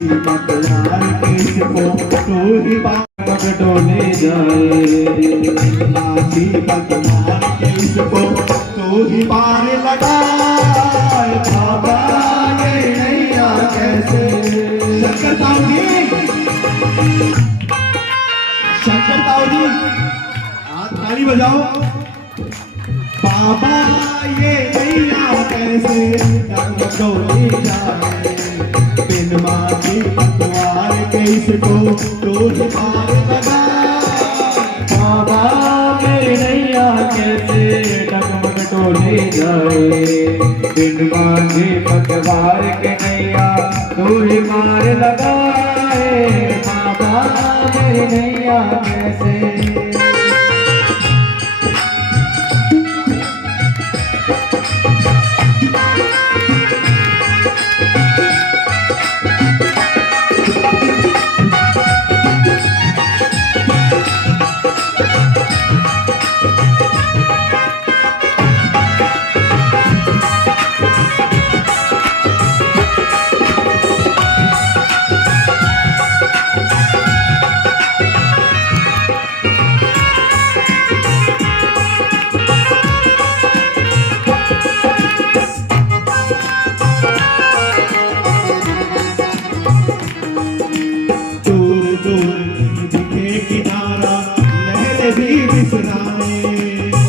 पतवार किसको तू ही पाक डोले जाए। लाठी पतवार किसको तू ही पार लगाए। बाबा ये नैया कैसे। शंकर ताऊ जी, शंकर ताऊ जी हाथ ताली बजाओ। बाबा ये नैया कैसे डोले जाए। बिन माटी पतवार किसको तू ही पार लगा। बाबा मेरी नैया कैसे डगमग डोले जाए। बिन माटी पतवार के नैया तू ही पार लगाए। बाबा मेरी नैया कैसे।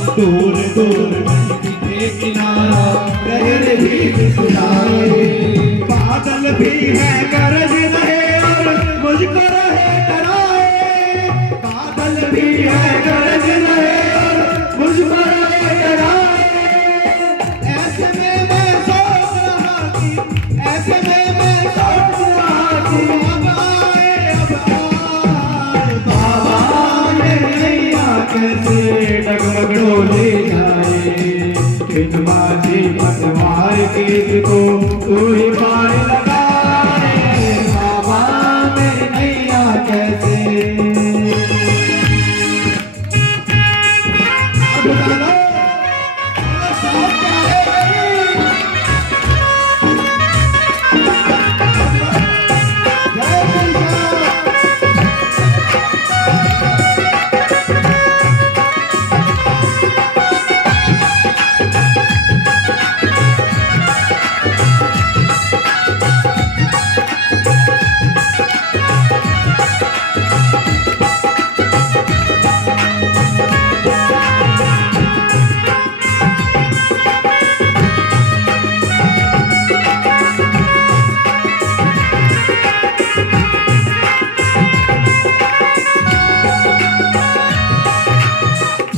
दूर दूर दिखे किनारा लहर भी बिसराए। बादल भी है गरज रहे और मुझको रहे डराए। बादल भी है गरज रहे और मुझको रहे डराए। ऐसे में मैं सोच रहा थी, ऐसे में मैं सोच रहा थी। अब आए बाबा ये नैया कैसे डगमग डोले जाए। बिन माटी पतवार किसको तू ही पार लगाए। बाबा मेरी नैया कैसे।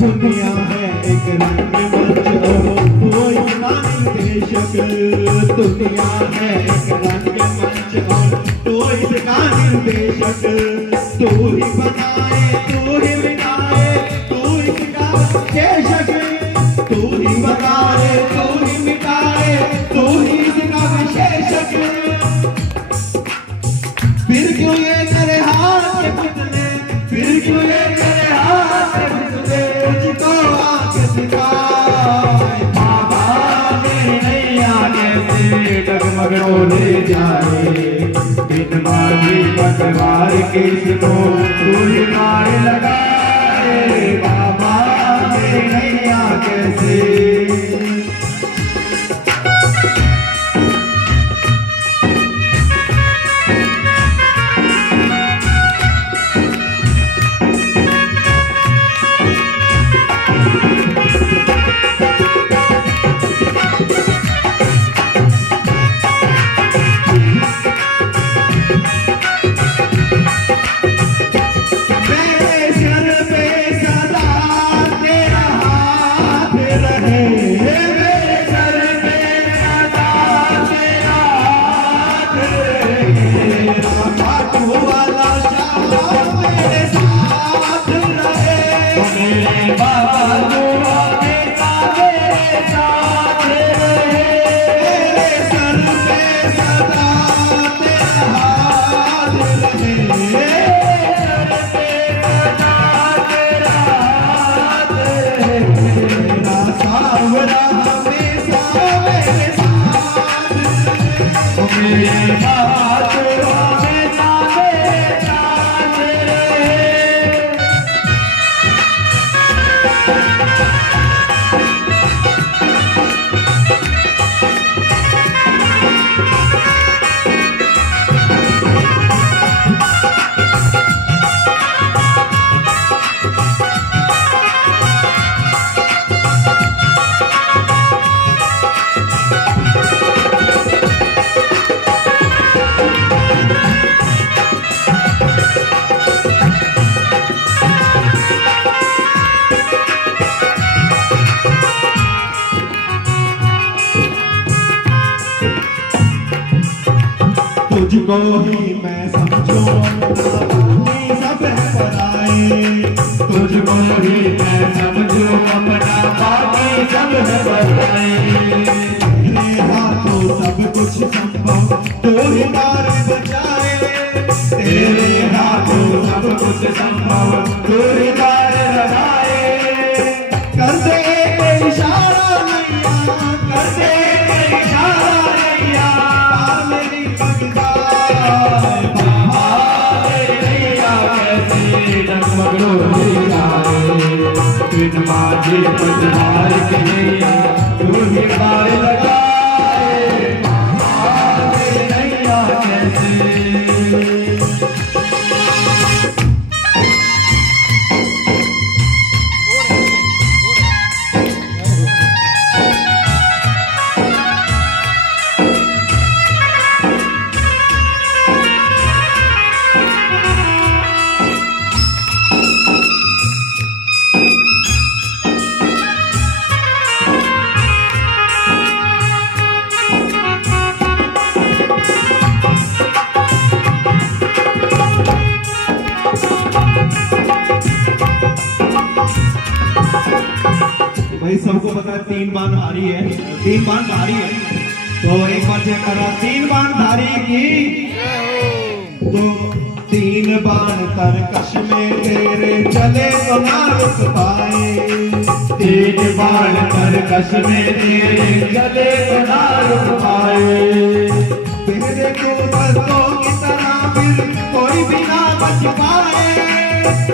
दुनिया है एक रंगमंच और कोई निर्देशक। दुनिया है एक रंगमंच और कोई निर्देशक। तू ही बनाए तू ही मिटाए तू ही विशेषक। तू ही बनाए तू ही मिटाए तू ही विशेषक। फिर क्यों ये तेरे हाथ के पुतले, फिर क्यों ये तेरे हाथ के पुतले मुझको आके सिखाए। बाबा मेरी नैया कैसे डगमग डोले जाए। बिन माटी पतवार किसको तू ही पार लगाए। बाबा मेरी नैया कैसे। मेरे सर पे सदा तेरा हाथ रहे। तुझको ही मैं समझो बाकी सब है पराए, तुझको ही मैं समझू अपना बाकी सब है बताए। तेरे हाथों सब कुछ संभव तो ही मार बचाए, तेरे हाथों सब कुछ संभव तू ही पार लगाए। कर दे एक इशारा नैया, कर दे एक इशारा नैया, पार मेरी बगदार डगमग डोली जाए, बिन माझे पतवार के नैया तू ही पार लगाए। मेरी नैया कैसे भाई सबको पता है 3 बाण भारी है, 3 बाण भारी है, तो एक बार चेक करा 3 बाण भारी की, तो 3 बाण तरकश में तेरे चले तो ना रुक पाए, 3 बाण तरकश में तेरे चले तो ना रुक पाए। तेरे को दस्तों की तरह फिर कोई भी ना बच पाए,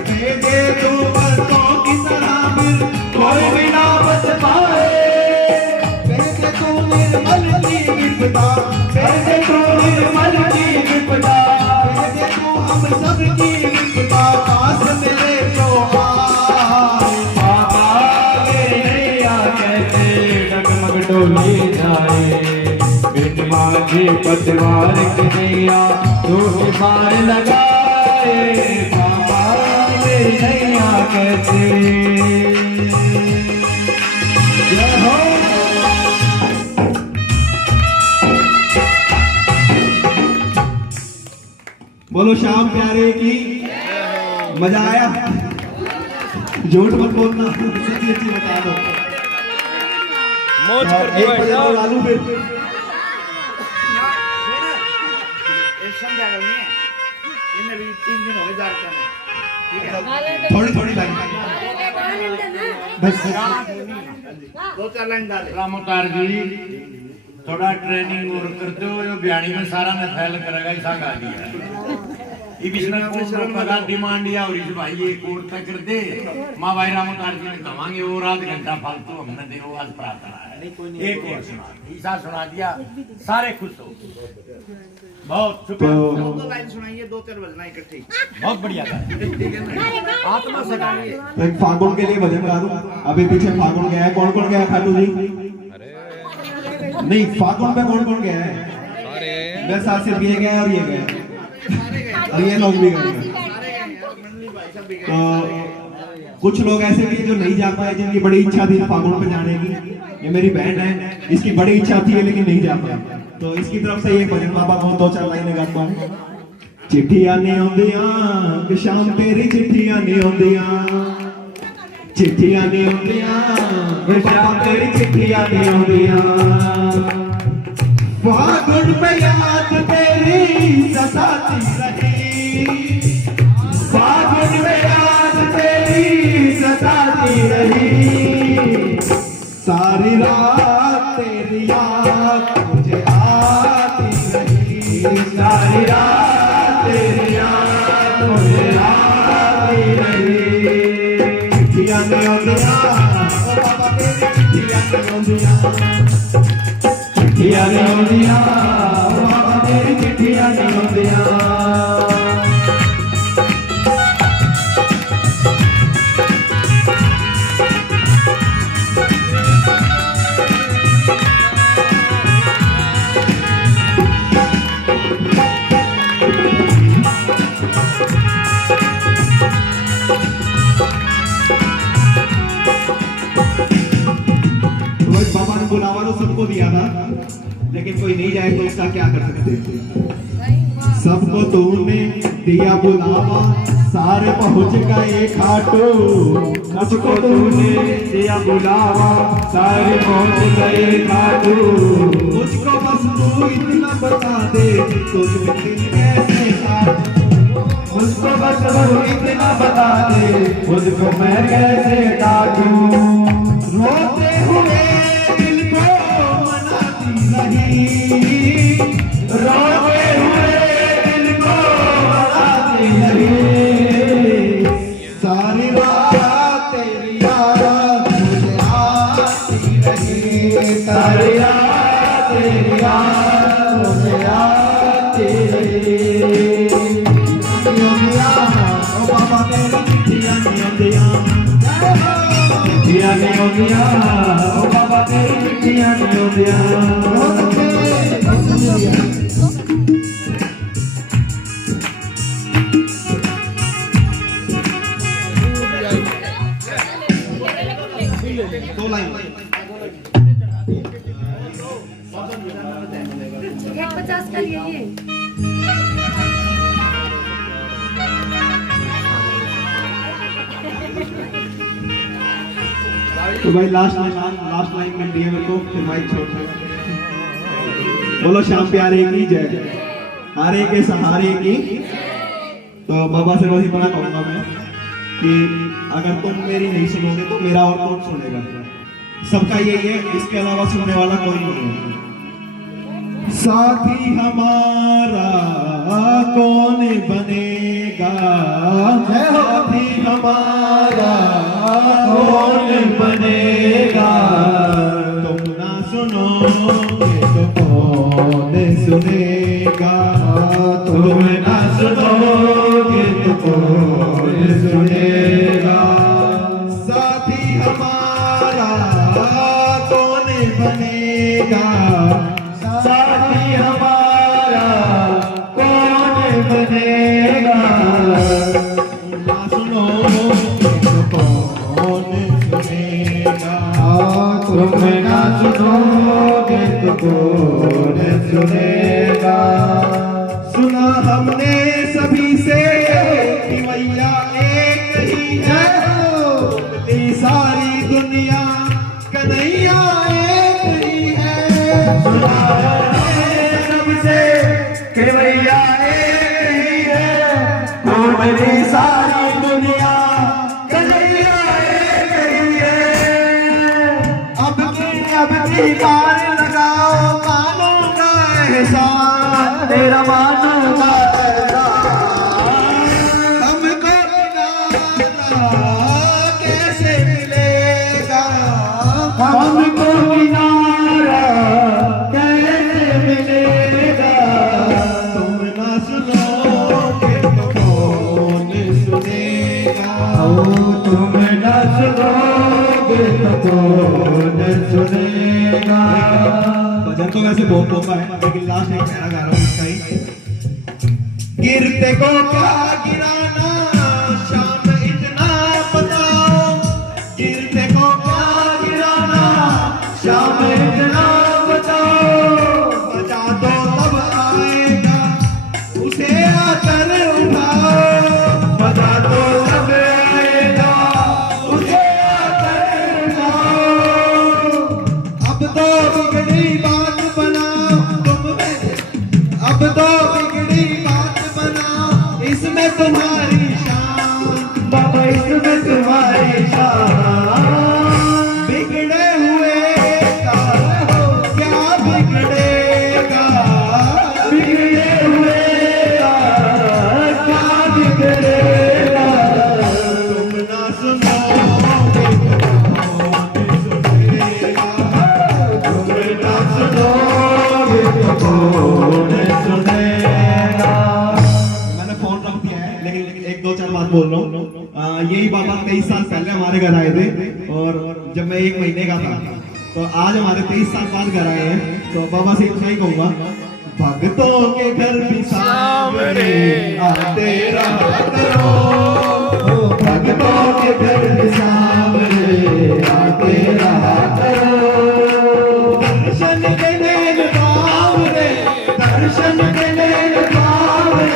तेरे को दस्तों की तरह फिर कोई भी ना बच पाए। तेरे को निर्मल की विपदा, कैसे तू निर्मल की विपदा, तेरे को हम सब की विपदा पास मेरे जो आए। बाबा मेरी नैया कैसे डगमग डोली जाए, बिन माझे पतवार की नैया तू ही पार लगाए। बाबा मेरी नैया कैसे जय हो। बोलो श्याम प्यारे की, मजा आया? झूठ मत बोलना, सच्ची अच्छी बता दो। मौज कर एक बजे तो लालू फिर समझा नहीं है, इनमें भी 3 दिन हो गए जा रहा है, ठीक है, थोड़ी थोड़ी लाइन बस। 2-4 लाइन डाले। रामोतार जी थोड़ा ट्रेनिंग और करते हो, यो बयानी में सारा ने फैल करेगा ऐसा गा दिया। ये बिस्ना को पता डिमांड या और इस भाई ये कोर्ट तक कर दे माँ भाई रामोतार जी ने कमांगे और आध घंटा फालतू हमने देखो आज प्रार्थना है। एक और सुना ईसा सुना दिया, सारे खुश हो, बहुत शुक्रिया। 2 लाइन सुनाइए, 2-4 बजना इकट्ठे, बहुत बढ़िया था, ठीक है ना, आत्मा से गाइए। एक फागुन के लिए भजन गा दूं। अभी पीछे फागुन गया है, कौन कौन गया है खाटू जी? नहीं, फागुन पे कौन कौन गया है? मेरे साथ सिर्फ ये गया और ये गया और ये लोग भी गए। तो कुछ लोग ऐसे भी हैं जो नहीं जा पाए, जिनकी बड़ी इच्छा थी फागुन पे जाने की। ये मेरी बहन है, इसकी बड़ी इच्छा थी लेकिन नहीं जा पाया, तो इसकी तरफ से ये भजन बाबा को 2-4 लाइनें गाता हूं। चिट्ठियां नहीं आउंदियां कि शाम तेरी चिट्ठियां नहीं आउंदियां, चिट्ठियां नहीं आउंदियां कि शाम तेरी चिट्ठियां नहीं आउंदियां। फागुन पे याद तेरी सताती रही, फागुन में याद तेरी सताती रही, सारी रात तेरी याद मुझे आती रही, सारी रात तेरी याद मुझे आती रही। चिट्ठियां नहीं आउंदियां ओ बाबा तेरी चिट्ठियां नहीं आउंदियां, चिट्ठियां नहीं आउंदियां ओ बाबा तेरी चिट्ठियां नहीं आउंदियां। बाबा ने बुलावा तो सबको दिया था, लेकिन कोई नहीं जाए तो उसका क्या कर सकते हैं। सबको तूने दिया बुलावा, सारे पहुंच गए खाटू। मुझको तूने दिया बुलावा, सारे पहुंच गए खाटू। मुझको बस तू इतना बता दे, तुझ में दिल कैसे काटूं। मुझको बस तू इतना बता दे, मुझको मैं कैसे काटूं। रोते हुए दिल को मनाती रही, रोते हुए दिल को मनाती रही। सारी रात तेरी याद मुझे आती रही, सारी रात तेरी याद मुझे आती रही। नियोंदिया ओ बाबा तेरी चिट्ठियां नियोंदिया, चिट्ठियां नियोंदिया ओ बाबा तेरी चिट्ठियां नियोंदिया। दो लाइन 150 का लिए ये तो भाई लास्ट लाइन में दिए मेरे को, फिर माइक छोड़ दो। बोलो श्याम प्यारे की जय, हारे के सहारे की। तो बाबा से बस इतना कहूंगा मैं कि अगर तुम मेरी नहीं सुनोगे तो मेरा और कौन सुनेगा। सबका यही है, इसके अलावा सुनने वाला कोई नहीं है। साथी हमारा कौन बनेगा, साथी हमारा कौन बनेगा। तुम ना सुनोगे तो कौन सुनेगा, तुम ना सुनोगे तो कौन सुनेगा। साथी हमारा कौन बनेगा, साथी हमारा कौन बनेगा। ना सुनोगे तो कौन सुनेगा, तुम ना सुनोगे तो कौन सुनेगा। सुना हमने सभी से कि मैया एक ही है, ये सारी दुनिया कन्हैया एक ही है। सुना हमने सबसे कि भैया एक ही है, तो मेरी सारी दुनिया कन्हैया एक ही है। अब की बार लगाओ कानों का एहसान, तेरा मानूंगा हमको किनारा कैसे मिलेगा, हमको किनारा कैसे मिलेगा। तुम ना सुनोगे तो कौन सुनेगा, तुम न सुनोगे तो कौन सुनेगा। भजन तो वैसे बहुत लंबा है, लेकिन लास्ट एक पैरा गा रहा हूँ इसका ही। गिरते को क्या गिराना, शाम इतना बताओ, गिरते को क्या गिराना, शाम इतना बताओ, बचा दो तब आएगा, उसे आकर उठाओ, बता दो सब आएगा, उसे आकर उठाओ। अब तो बिगड़ी बात बनाओ तुम, अब तो बिगड़ी बात बनाओ, इसमें तुम्हारी शान, बाबा इसमें तुम्हारी शान। बिगड़े हुए का क्या बिगड़ेगा, बिगड़े हुए का क्या बिगड़ेगा। तुम ना सुनोगे तो कौन सुनेगा, तुम ना सुनोगे तो कौन सुनेगा। मैंने फोन रख दिया है, लेकिन एक दो चार बात बोल रहा हूँ। यही बाबा 23 साल पहले हमारे घर आए थे, और जब मैं 1 महीने का था, तो आज हमारे 23 साल बाद घर आए हैं। तो बाबा से इतना ही कहूंगा, भक्तों के घर भी सामने आते रहा करो, भक्तों के घर के सामने आते रहा करो। दर्शन के नैन बावरे, दर्शन के नैन बावरे,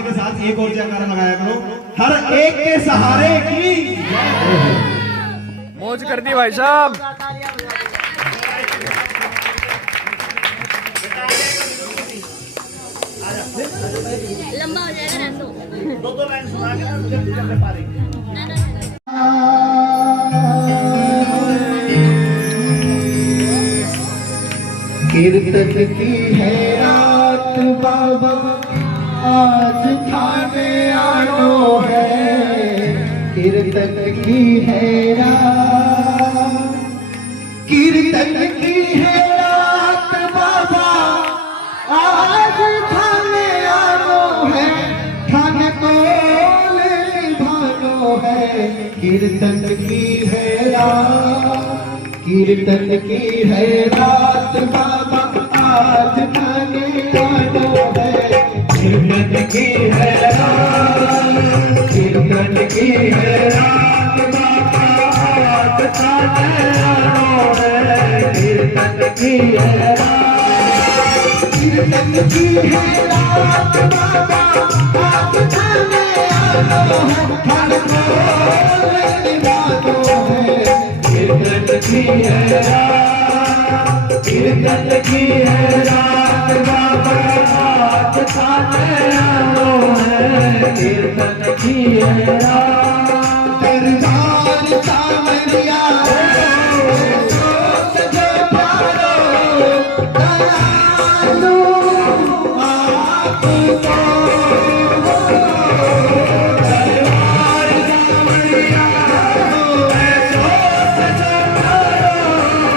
सहारे के साथ एक और जयकारा लगाया करो, हर एक के सहारे की। मौज कर दी भाई साहब। लंबा हो जाएगा ना तो। दो लाइन सुना के ना मुझे पूजा कर पा रही। कीर्तन की है रात बाबा आज थाने आनो है, कीर्तन की है रात, कीर्तन की है रात बाबा आज थाने आनो है, थाने को निभानो है, कीर्तन की है रात, कीर्तन की है रात बाबा आज थाने आनो है, कीर्तन की है रात, कीर्तन की है रात बाबा आज थाने आनो है, कीर्तन की है रात, कीर्तन की है रात बाबा आज थाने आनो है, थाने को निभानो है, कीर्तन की है रात, कीर्तन की है रात बाबा आज थाने आनो है, कीर्तन की है रात, दरबार सावरिया सजो प्यारो दयालु आपको, दरबार सावरिया की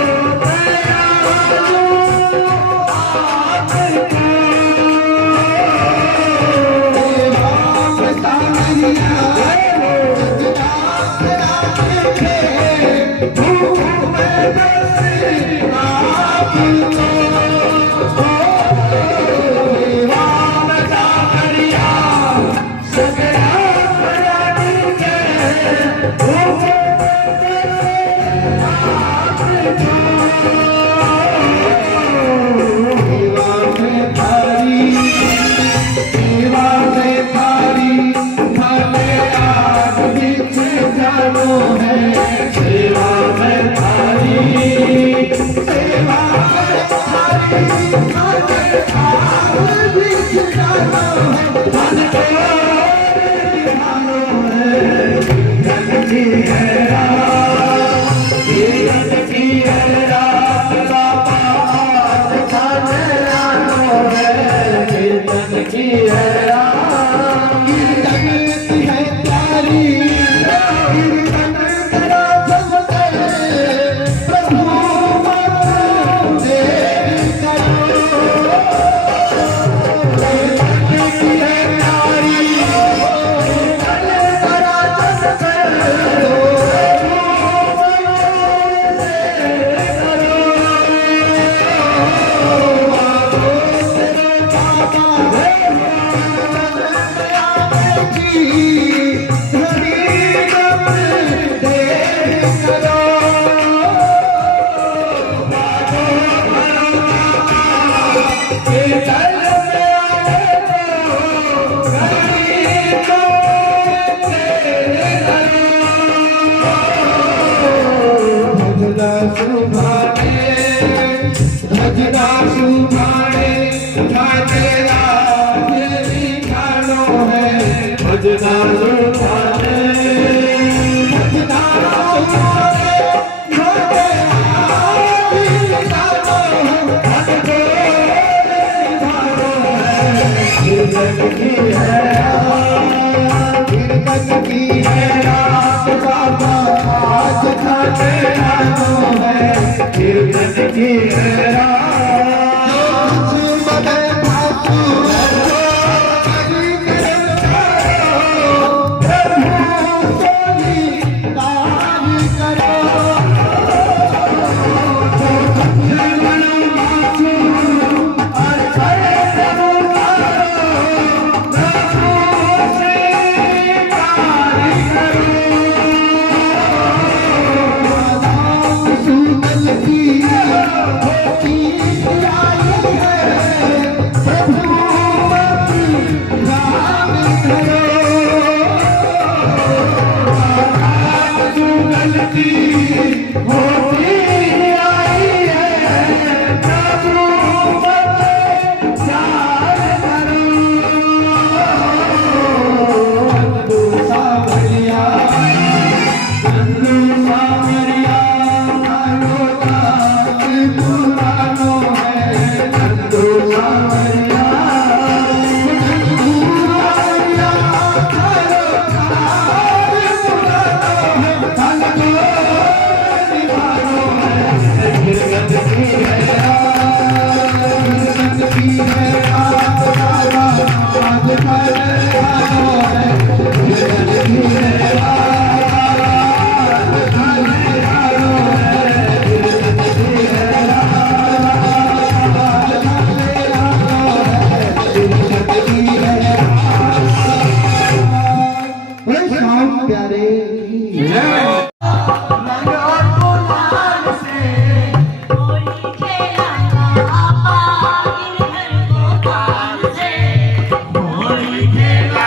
होली खेला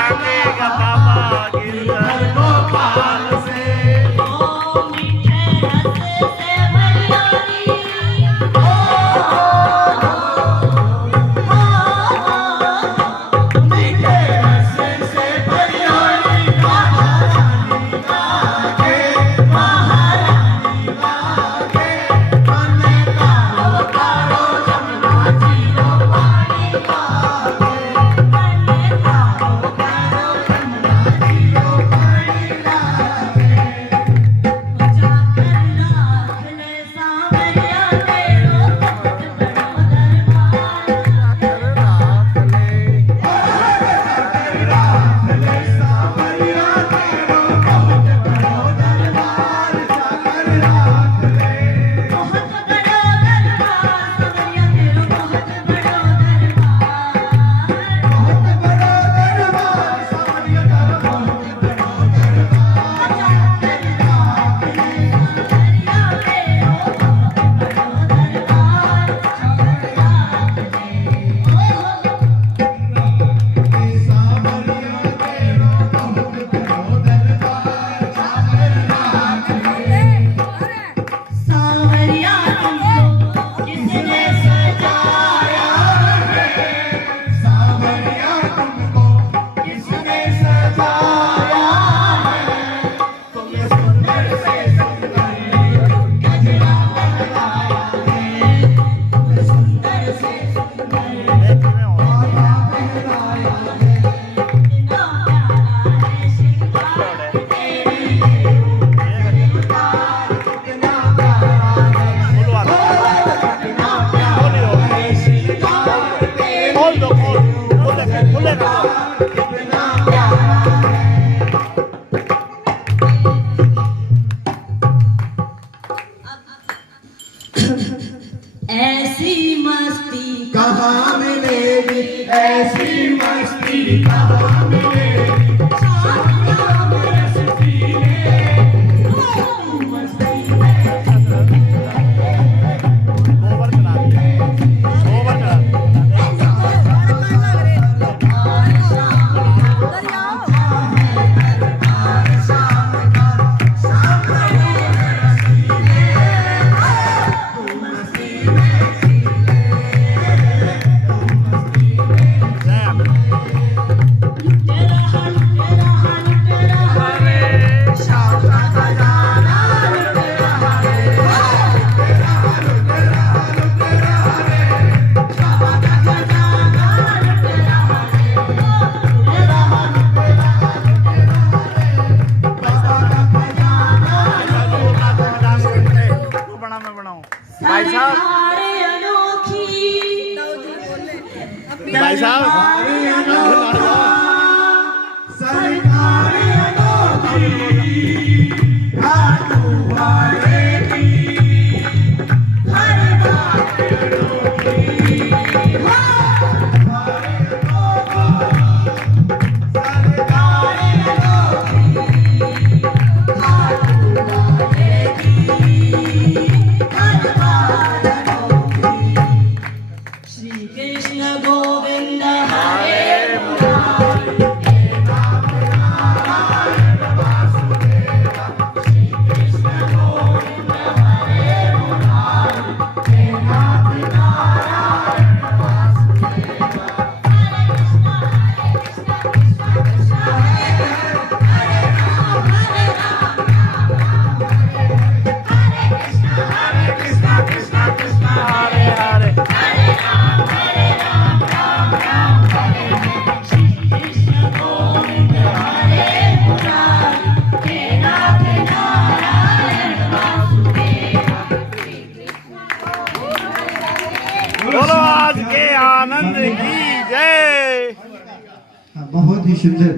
बहुत ही सुंदर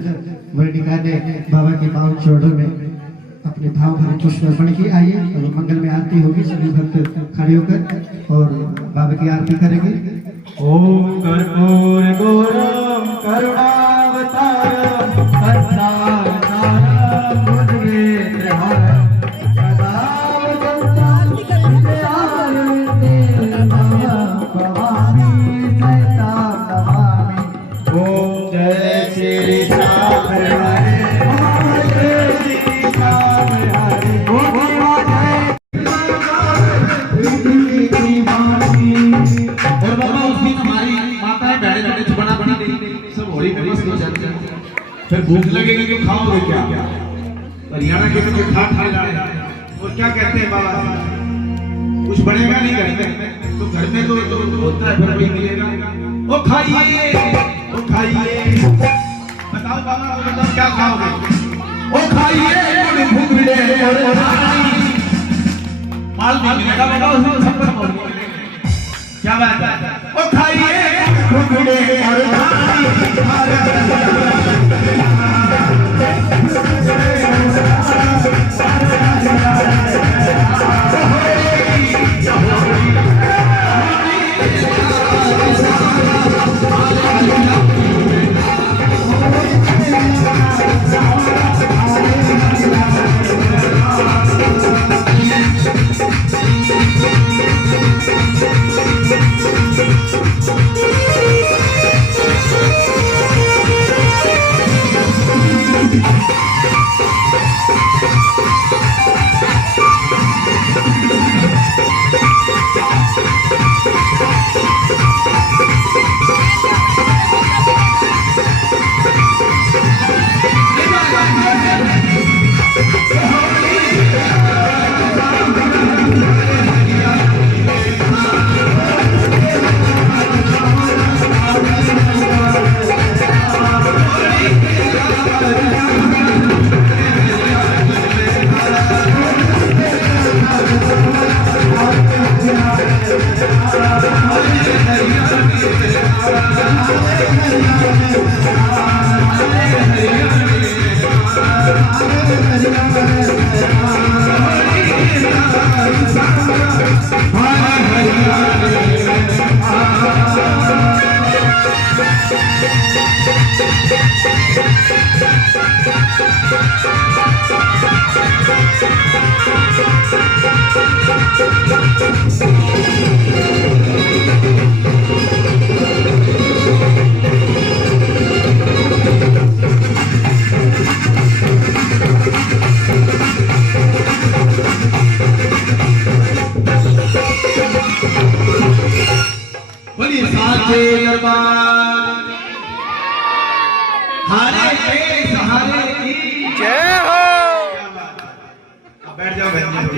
वर्णिका ने बाबा के पावन चरणों में अपने भाव भरे पुष्प अर्पण किए। आइए अब मंगल में आरती होगी, सभी भक्त खड़े होकर और बाबा की आरती करेंगे। ओम कर्पूर गौरम करुणावतारम संसारसारम बुद्धिविद्यारम सदा वदन्तं भवानी सहितां नमामि। ओम जय श्री श्याम हरे ओम जय श्री श्याम हरे ओम जय की वाणी। और बाबा उस दिन हमारी माताएं बैठे बैठे छुपना बना देंगी, सब होली में मस्त हो जाते हैं। फिर भूख लगेगी तो खाओगे क्या? हरियाणा के बच्चे खा खा जा रहे हैं और क्या कहते हैं बाबा, कुछ बनेगा नहीं घर में, तो घर में तो होता है फिर वही मिलेगा। ओ खाइए, ओ खाइए, बताओ बाबा, बताओ क्या खाओगे? ओ खाइए, भूख मिले और माल भी मिलेगा बाबा, उसमें सब कुछ मौजूद है। क्या बात है? ओ खाइए घुघड़े और बैठ जाओ भगवान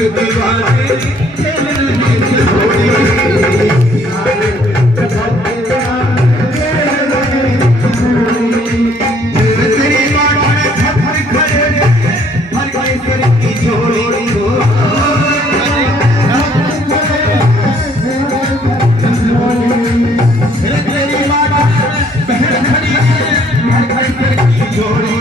पर दीवाने खेल रहे तेरी बात में थर खड़े हर कोई सर की जोड़ी हो तेरी बात में बहन खड़ी हर कोई सर की जोड़ी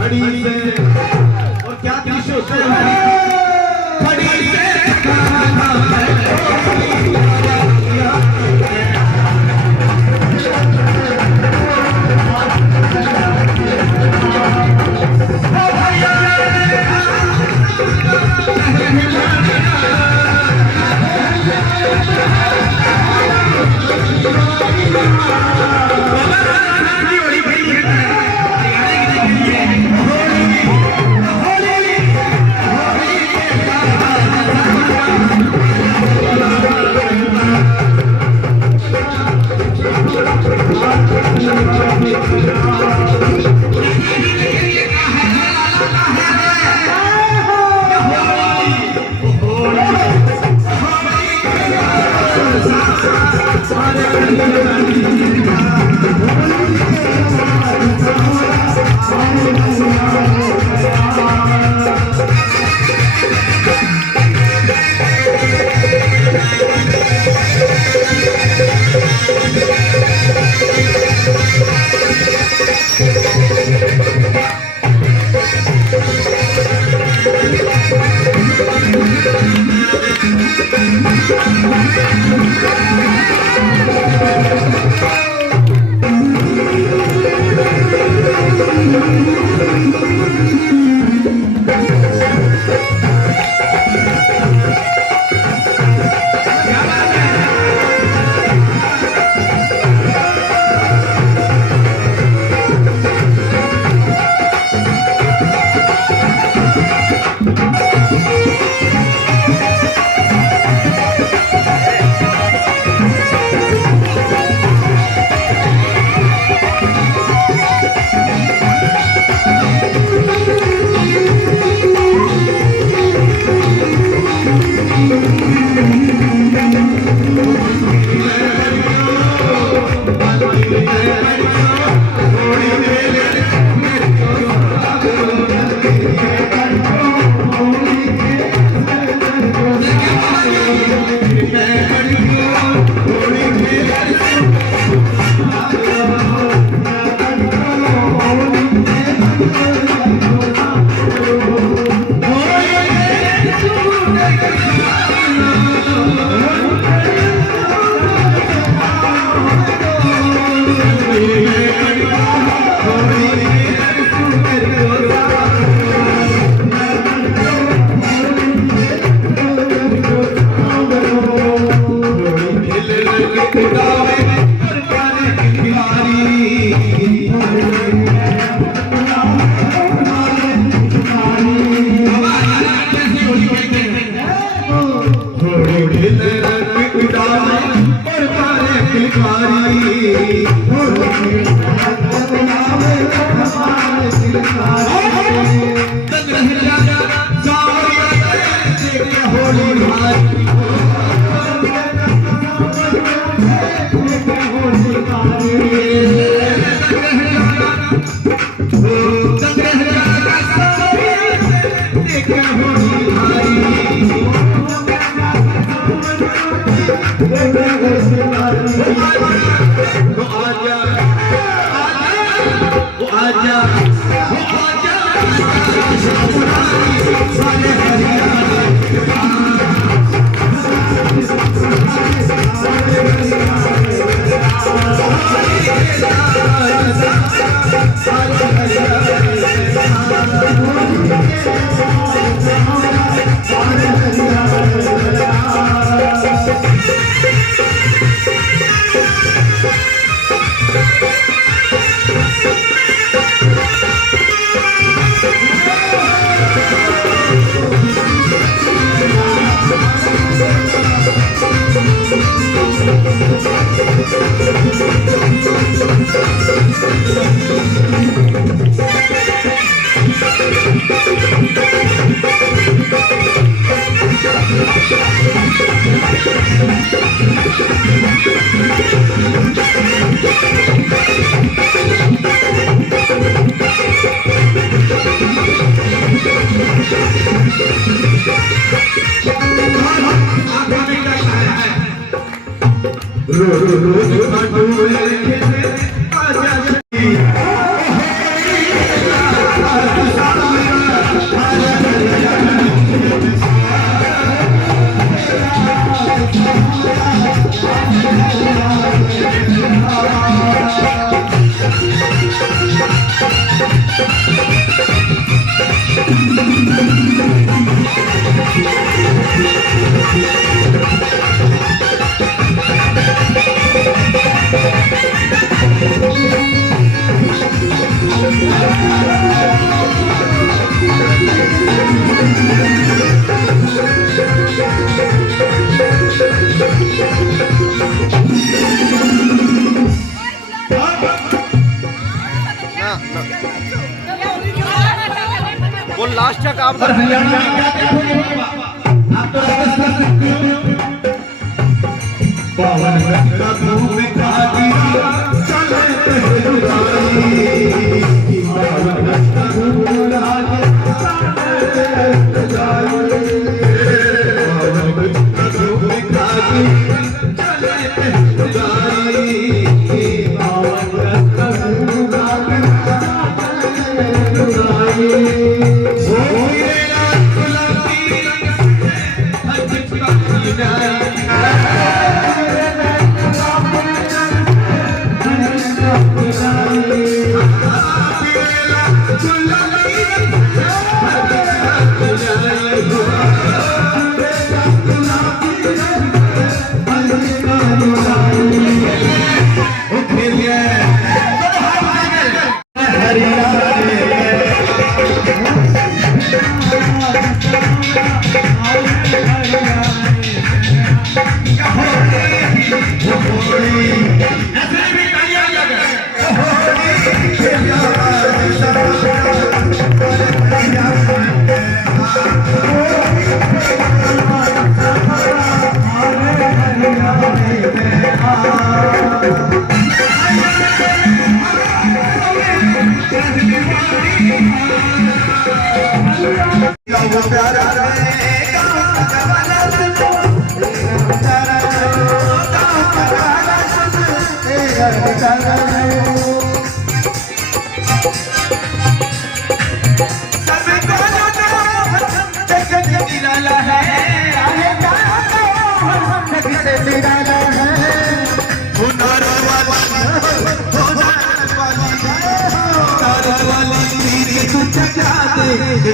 खड़ी से और क्या दिशो से खड़ी से Thank you. वो लास्ट तक आप और हरियाणा में क्या देखोगे आप तो राजस्थान से पावन का धूम का दिया चलते हुए पावन का धूम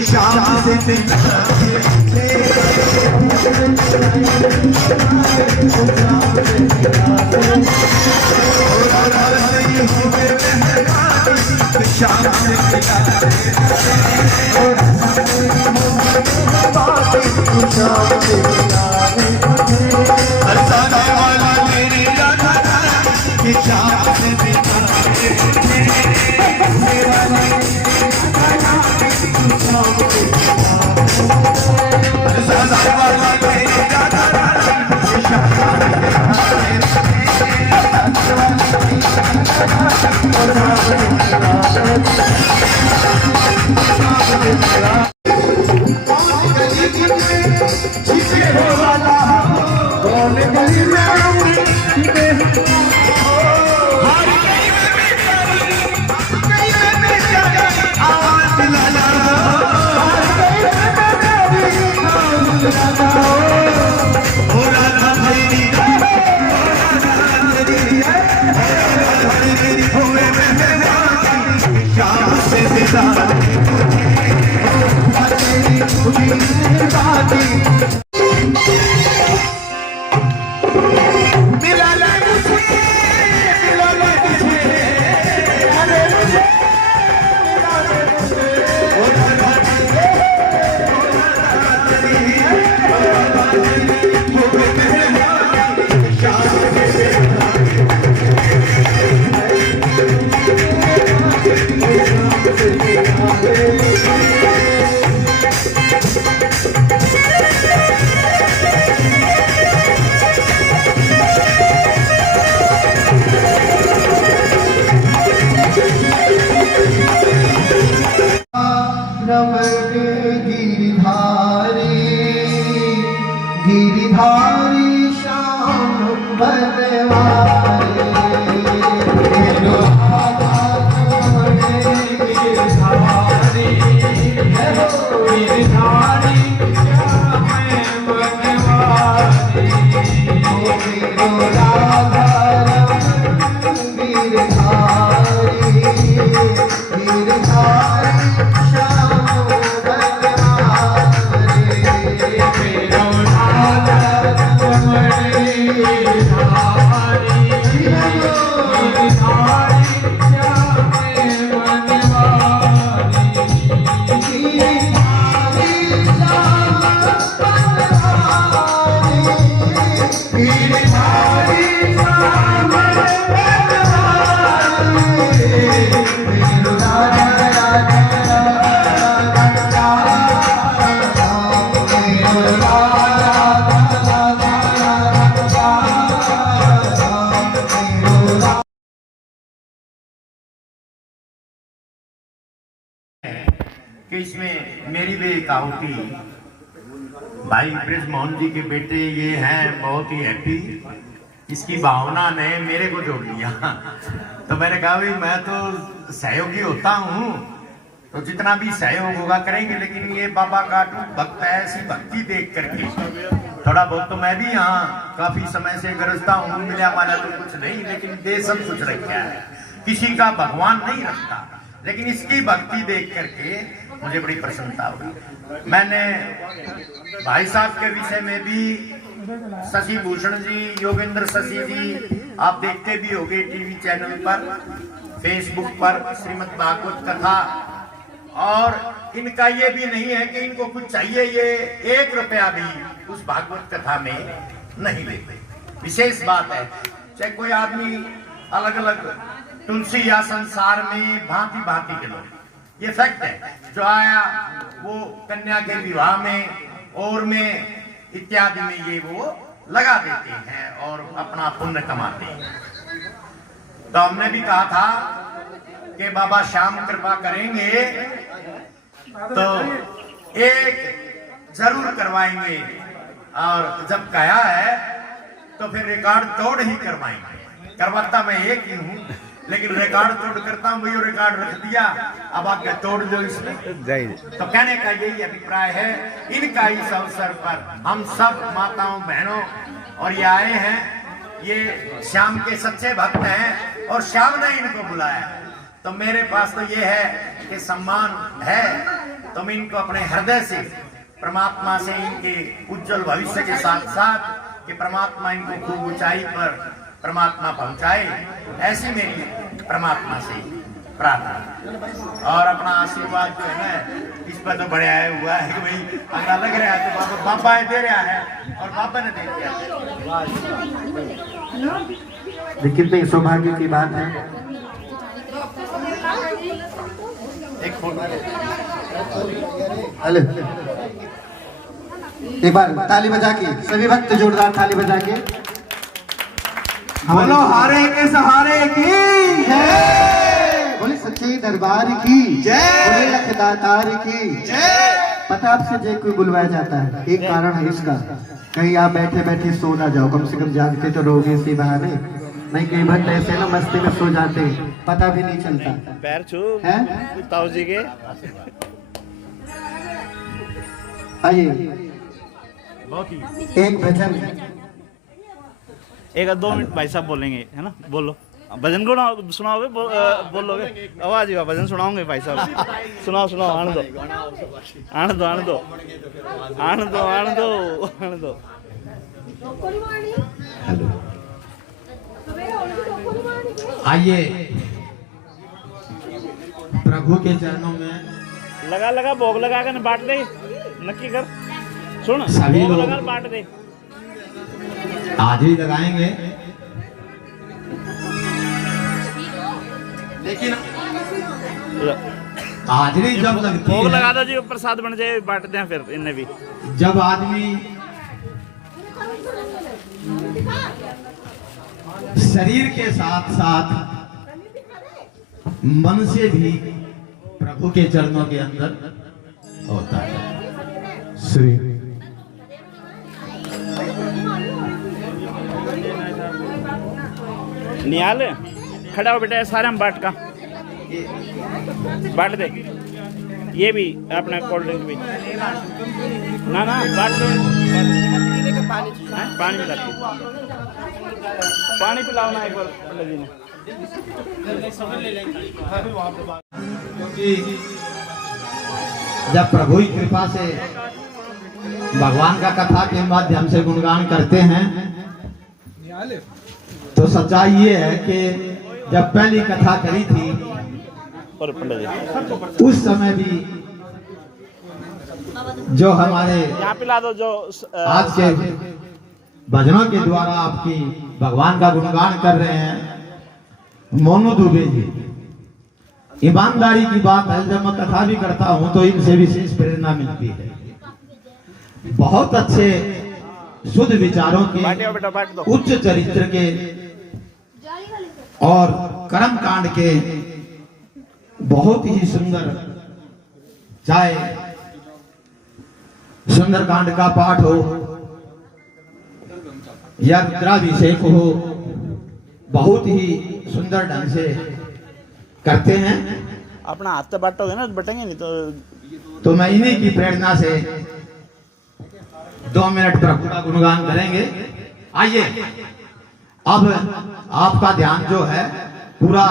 शाम से रमण गिरधारी गिरधारी श्याम बनवारे मेरो राधा रमण गिरधारी गिरधारी श्याम बनवारे मेरो राधा रमण गिरधारी गिरधारी श्याम बनवारे मेरो राधा रमण गिरधारी गिरधारी श्याम बनवारे गिरधारी श्याम बनवारे गिरधारी श्याम कि इसमें मेरी भी एक आहुति भाई ब्रिजमोहन जी के बेटे ये हैं बहुत ही हैप्पी। इसकी भावना ने मेरे को जोड़ लिया। तो मैंने कहा भाई मैं तो सहयोगी होता हूँ तो जितना भी सहयोग होगा करेंगे, लेकिन ये बाबा का भक्त है, ऐसी भक्ति देख करके थोड़ा बहुत तो मैं भी यहाँ काफी समय से गरजता हूँ। मिला माला तो कुछ नहीं, लेकिन दे सब कुछ रखा है। किसी का भगवान नहीं रखता, लेकिन इसकी भक्ति देख करके मुझे बड़ी प्रसन्नता हुई। मैंने भाई साहब के विषय में भी शशि भूषण जी, योगेंद्र शशि जी, आप देखते भी होंगे टीवी चैनल पर, फेसबुक पर श्रीमद् भागवत कथा। और इनका ये भी नहीं है कि इनको कुछ चाहिए, ये 1 रुपया भी उस भागवत कथा में नहीं लेते। विशेष बात है, चाहे कोई आदमी अलग अलग तुलसी या संसार में भांति भांति के लोग, ये फैक्ट है, जो आया वो कन्या के विवाह में और में इत्यादि में ये वो लगा देते हैं और अपना पुण्य कमाते हैं। तो हमने भी कहा था कि बाबा श्याम कृपा करेंगे तो एक जरूर करवाएंगे, और जब कहा है तो फिर रिकॉर्ड तोड़ ही करवाएंगे। करवाता मैं एक ही हूँ, लेकिन रिकॉर्ड तोड़ करता हूँ, वही रिकॉर्ड रख दिया, अब आगे तोड़ दो इसमें। तो कहने का यही अभिप्राय है, इनका इस अवसर पर हम सब माताओं बहनों और ये आए हैं, ये श्याम के सच्चे भक्त हैं और श्याम ने इनको बुलाया। तो मेरे पास तो ये है कि सम्मान है, तो मैं इनको अपने हृदय से परमात्मा से इनके उज्जवल भविष्य के साथ साथ कि परमात्मा इनको खूब ऊंचाई पर परमात्मा पहुंचाए, ऐसी मेरी परमात्मा से प्रार्थना। और अपना आशीर्वाद जो है ना इस पर तो बड़े आया हुआ है कि भाई अगर लग रहा है तो बाबा दे रहा है और बाबा ने दे दिया। कितने सौभाग्य की बात है। एक फोटो हेलो, एक बार ताली बजा के सभी भक्त जोरदार ताली बजा के बोलो हारे के सहारे की जय, बोले सच्चे दरबार की जय, बोले लख दातार की जय। पता आपसे जय कोई बुलवाया जाता है, एक कारण है इसका, कहीं आप बैठे बैठे सो ना जाओ, कम से कम जागते तो रहोगे इसी बहाने। नहीं कई भक्त ऐसे ना मस्ती में सो जाते हैं, पता भी नहीं चलता। पैर छू है ताऊ जी के। आइए एक भजन, 1-2 मिनट भाई साहब बोलेंगे, है ना, बोलो भजन को सुनाओगे, बोलोगे, आवाज भजन सुनाओगे भाई साहब, सुनाओ सुनाओ, आने दो आने दो आने दो आने दो आने दो आने दो। हेलो, आइए प्रभु के चरणों में लगा लगा भोग लगा कर बांट दे, नक्की कर, सुन सभी भोग लोग लगा बांट दे। हाजिरी लगाएंगे, लेकिन हाजिरी जब लगती भोग है, लगा दो जी, प्रसाद बन जाए, बांटते हैं फिर इन्हें भी। जब आदमी शरीर के साथ साथ मन से भी प्रभु के चरणों के अंदर होता है। श्री निहाल खड़ा हो बेटा, सारे हम बाट का बाट दे, ये भी अपना कोल्ड ड्रिंक भी ना ना बाट दे, पानी पिला, पानी पिलाओ ना एक बार पंडित जी ने। क्योंकि जब प्रभु की कृपा से भगवान का कथा के माध्यम से गुणगान करते हैं तो सच्चाई ये है कि जब पहली कथा करी थी और पंडित जी उस समय भी जो हमारे यहाँ पिला दो, जो आज के भजनों के द्वारा आपकी भगवान का गुणगान कर रहे हैं मोनू दुबे जी। ईमानदारी की बात है, जब मैं कथा भी करता हूं तो इनसे विशेष प्रेरणा मिलती है। बहुत अच्छे शुद्ध विचारों बांटो बेटा, बांट के, दो। उच्च चरित्र के और कर्म कांड के बहुत ही सुंदर, चाहे सुंदरकांड का पाठ हो या रुद्राभिषेक हो, बहुत ही सुंदर ढंग से करते हैं। अपना हाथ से बांटोगे ना बटेंगे नहीं तो मैं इन्हीं की प्रेरणा से 2 मिनट प्रभु का गुणगान करेंगे। आइए, अब आपका ध्यान जो है पूरा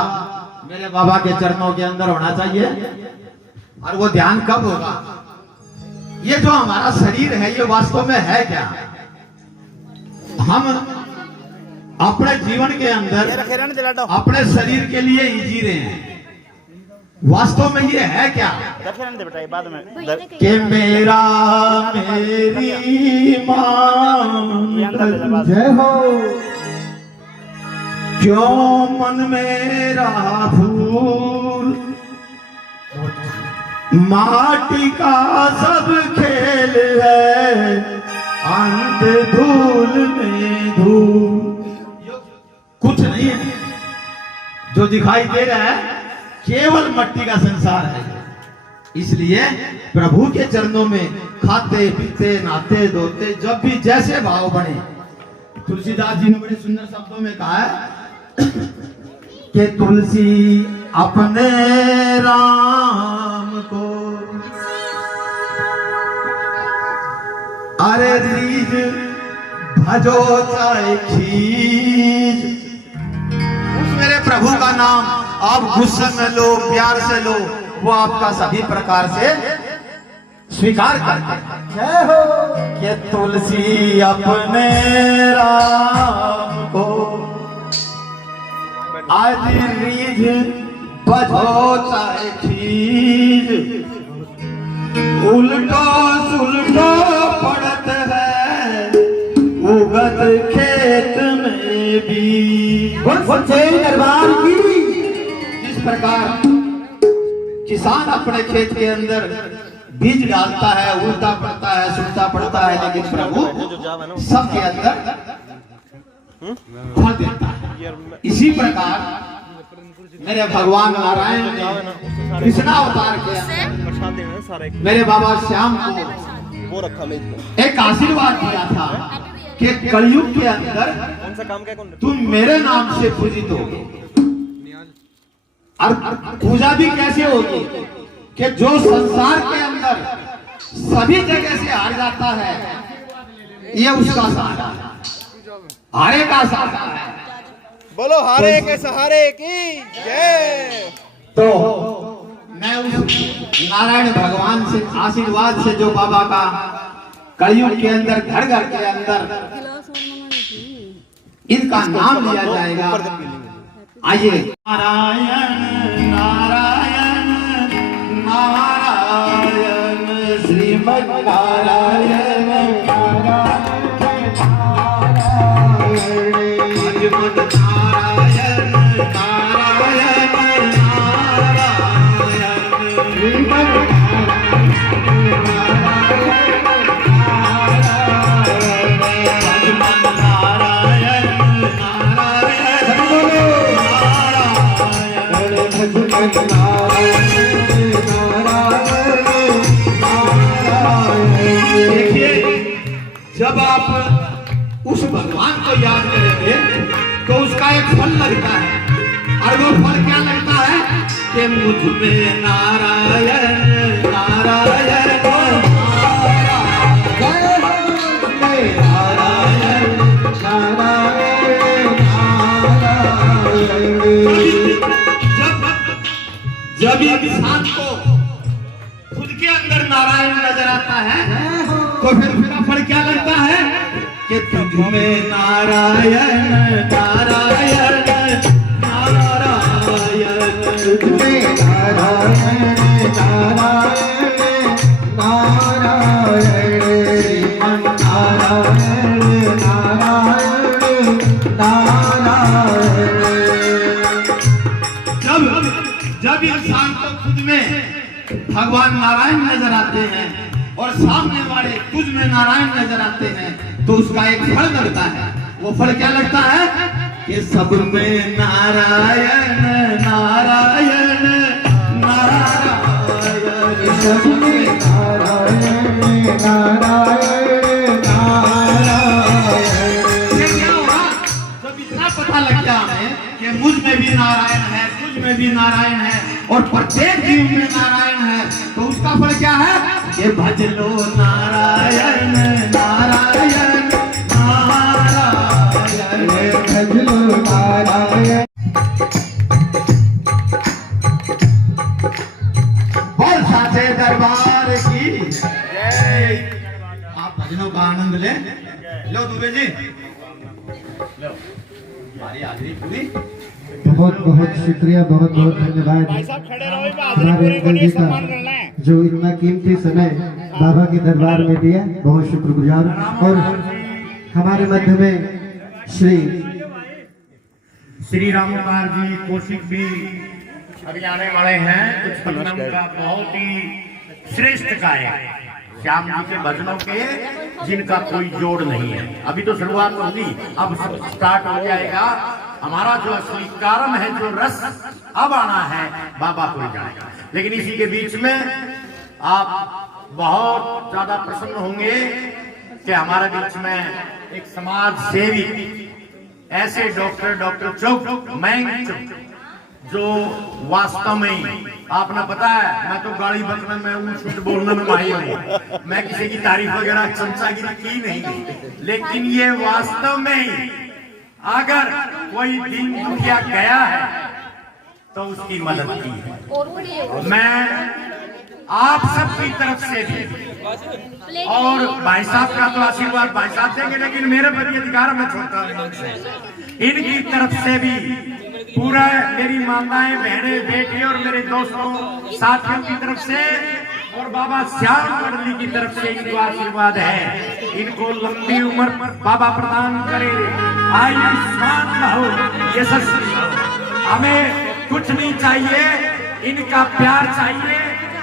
मेरे बाबा के चरणों के अंदर होना चाहिए। और वो ध्यान कब होगा? ये जो हमारा शरीर है ये वास्तव में है क्या? हम अपने जीवन के अंदर अपने शरीर के लिए ही जी रहे हैं, वास्तव में ये है क्या बेटा? ये बाद में कि मेरा मेरी मां जय हो, क्यों मन मेरा फूल, माटी का सब खेल है, अंत धूल में धूल। कुछ नहीं है जो दिखाई दे रहा है, केवल मिट्टी का संसार है। इसलिए प्रभु के चरणों में खाते पीते नहाते धोते जब भी जैसे भाव बने, तुलसीदास जी ने बड़े सुंदर शब्दों में कहा है कि तुलसी अपने राम को अरे रीज भजो चाहे खीज। उस मेरे प्रभु का नाम आप गुस्से में लो, प्यार से लो, वो आपका सभी प्रकार से स्वीकार करते हैं। जय हो कि तुलसी अपने राम को आज रीझ बजो चाहे खीज, उल्टो सुल्टो पड़त है उगत खेत में भी। दरबार की जिस प्रकार किसान अपने खेत के अंदर बीज डालता है, उल्टा पड़ता है, सुलटा पड़ता है, लेकिन प्रभु सबके अंदर फल देता है। इसी प्रकार मेरे भगवान नारायण ने कृष्णा अवतार किया, मेरे बाबा श्याम को एक आशीर्वाद दिया था कि कलयुग के अंदर तुम मेरे नाम से पूजित होगे। और पूजा भी कैसे होगी कि जो संसार के अंदर सभी जगह से हार जाता है, ये उसका सहारा है, हारे का सहारा है। बोलो हारे के सहारे की जय। तो मैं उस नारायण भगवान से आशीर्वाद से जो बाबा का कलयुग के अंदर घर घर के अंदर इनका नाम लिया जाएगा। आइए, नारायण नारायण नारायण श्रीमद् नारायण नारायण नारायण नारायण नारायण कि मुझ में नारायण नारायण जब इंसान को खुद के अंदर नारायण नजर आता है तो फिर उसका फल क्या लगता है कि तुझ में नारायण नारायण नारायण तुझ में नारायण नारायण नारायण नारायण नारायण नारायण जब इंसान को खुद में भगवान नारायण नजर आते हैं और सामने वाले तुझ में नारायण नजर आते हैं तो उसका एक फल लगता है। वो फल क्या लगता है कि सब में नारायण नारायण नारायण सब में नारायण नारायण नारायण। क्या होगा जब इतना पता लग गया हमें कि मुझ में भी नारायण है तुझ में भी नारायण है और प्रत्येक जीव में नारायण है तो उसका फल क्या है कि भज लो नारायण नारायण नारायण भज लो नारायण। और साचे दरबार की जय। आप भजनों का आनंद ले लो दुबे जी लो हमारी हाजिरी पूरी। बहुत बहुत शुक्रिया बहुत बहुत धन्यवाद हमारे अंकल जी का जो इतना कीमती समय बाबा के दरबार में दिया बहुत शुक्रगुजार। और हमारे मध्य में श्री रामकुमार जी कौशिक भी अभी आने वाले हैं। कुछ भजनों का बहुत ही श्रेष्ठ गायक श्याम जी के भजनों के जिनका कोई जोड़ नहीं है। अभी तो शुरुआत होगी अब स्टार्ट हो जाएगा हमारा जो असली कारण है जो रस अब आना है बाबा को जाएगा। लेकिन इसी के बीच में आप बहुत ज्यादा प्रसन्न होंगे कि हमारे बीच में एक समाज सेवी ऐसे डॉक्टर चौक मैंग जो वास्तव में आपने पता है मैं तो गाड़ी बकने में हूँ शुद्ध बोलने में माहिर हूँ। मैं किसी की तारीफ वगैरह चमचागिरी की नहीं लेकिन ये वास्तव में ही अगर कोई दिन दुखिया गया है तो उसकी मदद की है। मैं आप सबकी तरफ से भी और भाई साहब का तो आशीर्वाद भाई साहब देंगे लेकिन मेरे प्रति अधिकार में छोड़ता इनकी तरफ से भी पूरा मेरी माताएं बहनें बेटी और मेरे दोस्तों साथियों की तरफ से और बाबा श्याम मंडली की तरफ से इनको आशीर्वाद है। इनको लंबी उम्र बाबा प्रदान करे आयुष्मान रहो यशस्वी रहो। हमें कुछ नहीं चाहिए इनका प्यार चाहिए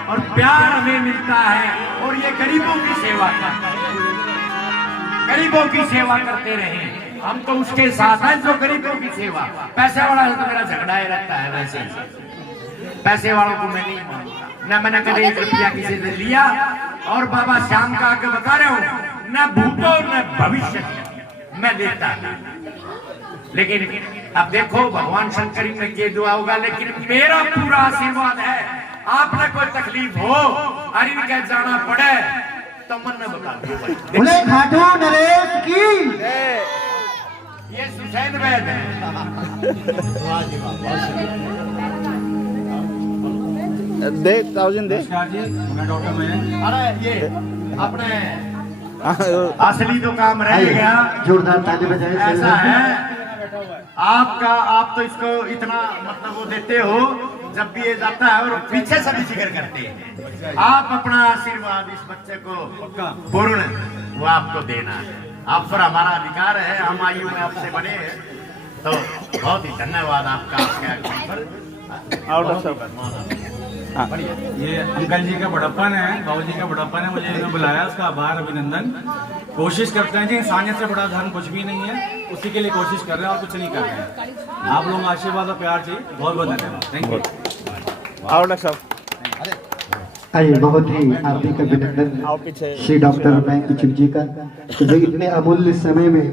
और प्यार हमें मिलता है और ये गरीबों की सेवा करते हैं गरीबों की सेवा करते रहे। हम तो उसके साथ हैं जो गरीबों की सेवा। पैसे वाला तो मेरा झगड़ा ही रहता है वैसे पैसे वालों को मैं नहीं मानता न मैंने कभी 1 रुपया किसी से लिया और बाबा श्याम का आगे बता रहे हूँ न भूतो न भविष्य मैं देता लेकिन अब देखो भगवान शंकर ने ये दुआ होगा लेकिन मेरा पूरा आशीर्वाद है। आपने कोई तकलीफ हो और इनके जाना पड़े तो मन में बता दो बोले खाटू नरेश की ये सुसैन वैद है। दे ताउजिन दे अरे ये अपने असली तो काम रह गया जोरदार ताली बजाए। ऐसा है आपका आप तो इसको इतना मतलब वो देते हो जब भी ये जाता है और पीछे से भी जिक्र करते हैं। आप अपना आशीर्वाद इस बच्चे को पूर्ण वो आपको देना है। आप पर हमारा अधिकार है हम आयु में आपसे बड़े हैं तो बहुत ही धन्यवाद आपका ये अंकल जी का बड़प्पन है बाबू जी का बड़प्पन है मुझे इन्होंने बुलाया उसका आभार अभिनंदन। कोशिश करते हैं जी इंसानियत से बड़ा धर्म कुछ भी नहीं है उसी के लिए कोशिश कर रहे हैं और कुछ नहीं कर रहे हैं। आप लोगों का आशीर्वाद और प्यार चाहिए बहुत बहुत धन्यवाद थैंक यू। आओ डॉक्टर साहब आइए बहुत ही हार्दिक अभिनंदन आओ पीछे श्री डॉक्टर मैंग जी का जो इतने अमूल्य समय में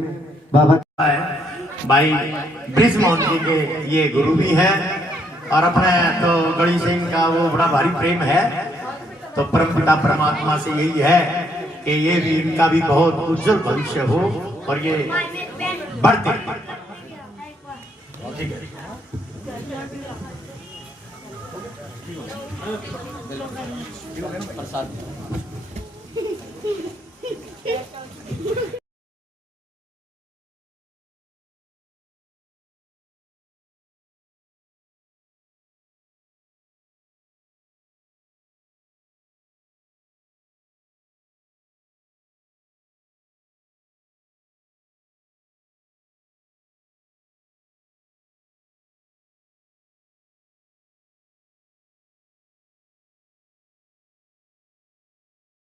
बाबा भाई ब्रिज मोहन जी के ये गुरु भी है और अपने तो गणी सिंह का वो बड़ा भारी प्रेम है, तो परम पिता परमात्मा से यही है कि ये भी इनका भी बहुत उज्जवल भविष्य हो और ये बढ़ते। ठीक है।